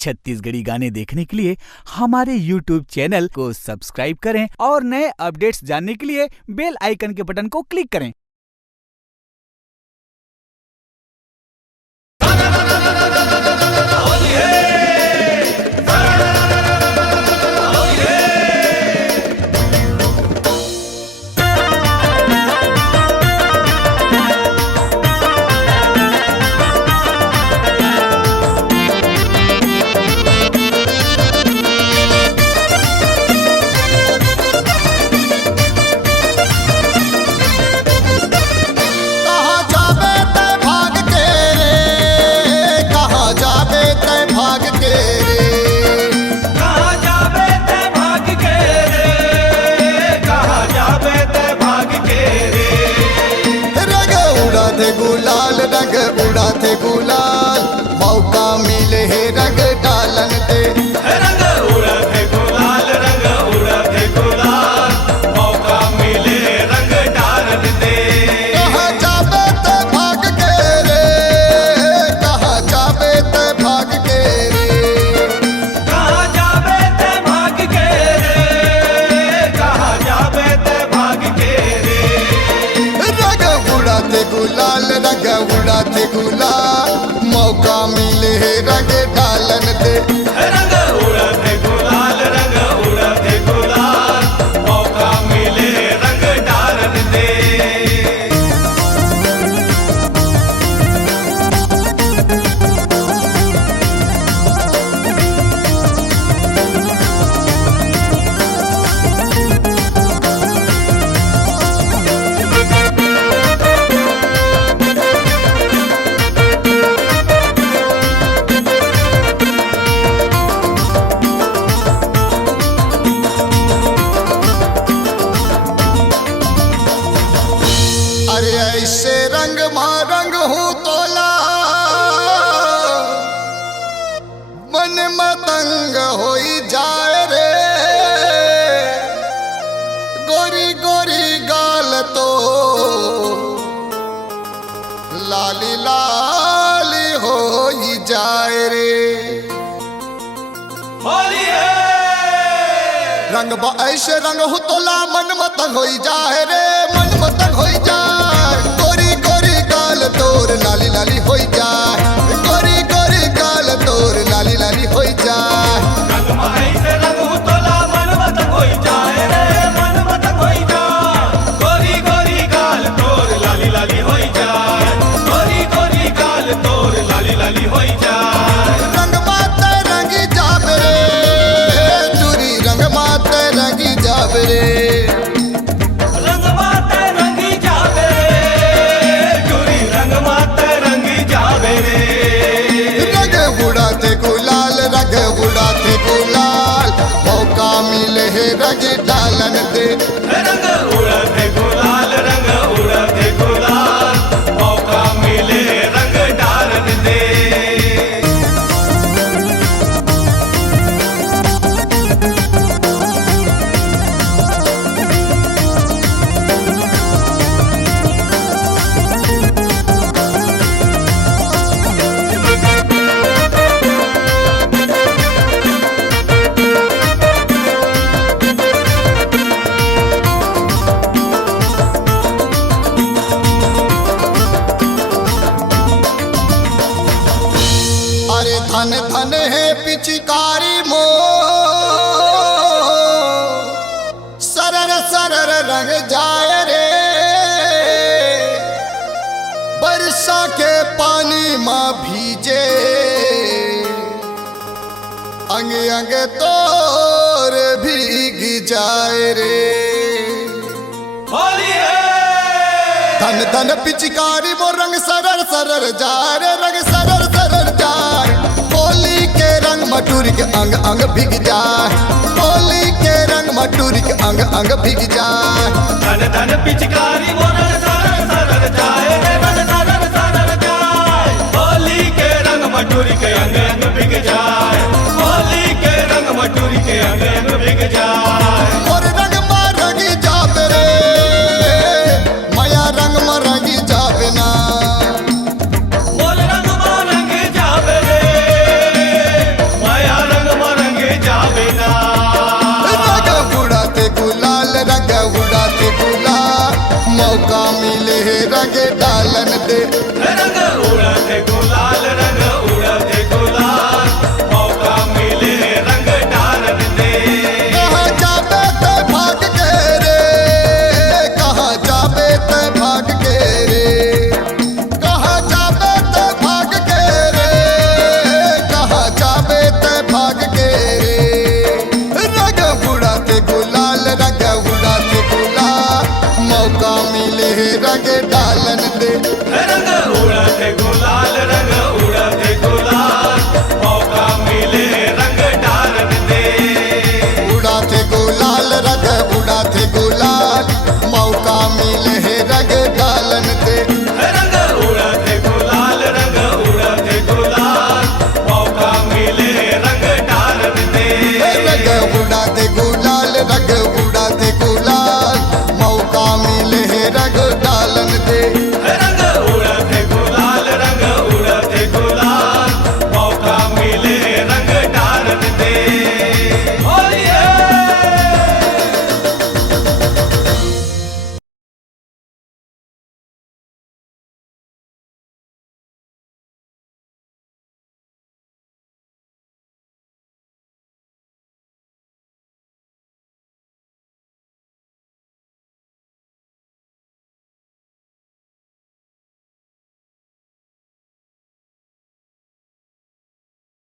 छत्तीसगढ़ी गाने देखने के लिए हमारे YouTube चैनल को सब्सक्राइब करें और नए अपडेट्स जानने के लिए बेल आइकन के बटन को क्लिक करें। गुलाल रंग उड़ाते गुलाल मौका मिले है रंग डालन दे। रंग उड़ाते गुलाल मौका मिले रंग डालन दे। कहाँ जाबे ते भाग के रे, कहाँ जाबे ते भाग के रे, कहाँ जाबे ते भाग के रे, कहाँ जाबे ते भाग के रे। रंग उड़ाते गुलाल रंग उड़ाते गुलाल मौका मिले है रंग डालन दे। रंग उड़ाते गुलाल मौका मिले रंग डालन दे। अरे ऐसे रंग मारंग हूँ तोला मन मतंग होई जाए रे। गोरी गोरी गाल तो लाली लाली होई जाए रे। होली है रंग ऐसे रंग हूँ तोला मन मतंग होई जाए रे, मन मतंग होई जाए। गोरी गोरी गाल तोर लाली लाली होई जाए, गोरी गोरी गाल तोर लाली लाली होई जाए। रंग माई से रंग तोला मन मत कोई जाए रे, मन मत कोई जाए। गोरी गोरी गाल तोर लाली लाली होई जाए, गोरी गोरी गाल तोर लाली लाली होई जाए। रंग माते रंगी जाबे रे, चूरी रंग माते रंगी जाबे रे। रंग माते रंगी जावे रे, चूरी रंग माते रंगी जावे रे। रंग उड़ाते गुलाल रंग उड़ाते गुलाल मौका मिले है रंग डालन दे। रंग उड़ाते गुलाल मौका मिले रंग डालन दे। अरे धन धन है पिचकारी मो सरर सरर रंग जाए रे। बरसा के पानी माँ भीजे अंग अंग तोर भीग जाए रे। होली है धन धन पिचकारी वो रंग सरर सरर जाए रे, रंग सरर सरर जाए। होली के रंग मटूरी के अंग अंग भीग जाए, होली के रंग मटूरी के अंग अंग भीग जाए। धन धन पिचकारी वो रंग सरर सरर जाए रे, रंग सरर सरर जाए। होली के रंग मटूरी के अंग अंग बिग जाए, होली के रंग मटूरी के अंग अंग बिग जाए। और रंग मारंगी जाबे रे, माया रंग मारंगी जाबे ना। मोर रंग मारंगी जावे रे, रंग डालन दे। रंग उड़ते गुलाल, रंग उड़ते गुलाल, मौका मिले रंग डालन दे। कहाँ जाबे ते भाग के रे, कहाँ जाबे ते भाग के रे, कहाँ जाबे ते भाग के रे, कहाँ जाबे ते भाग के रे। रंग उड़ाते गुलाल, रंग उड़ाते गुलाल, मौका मिले रंग डालन दे। रंग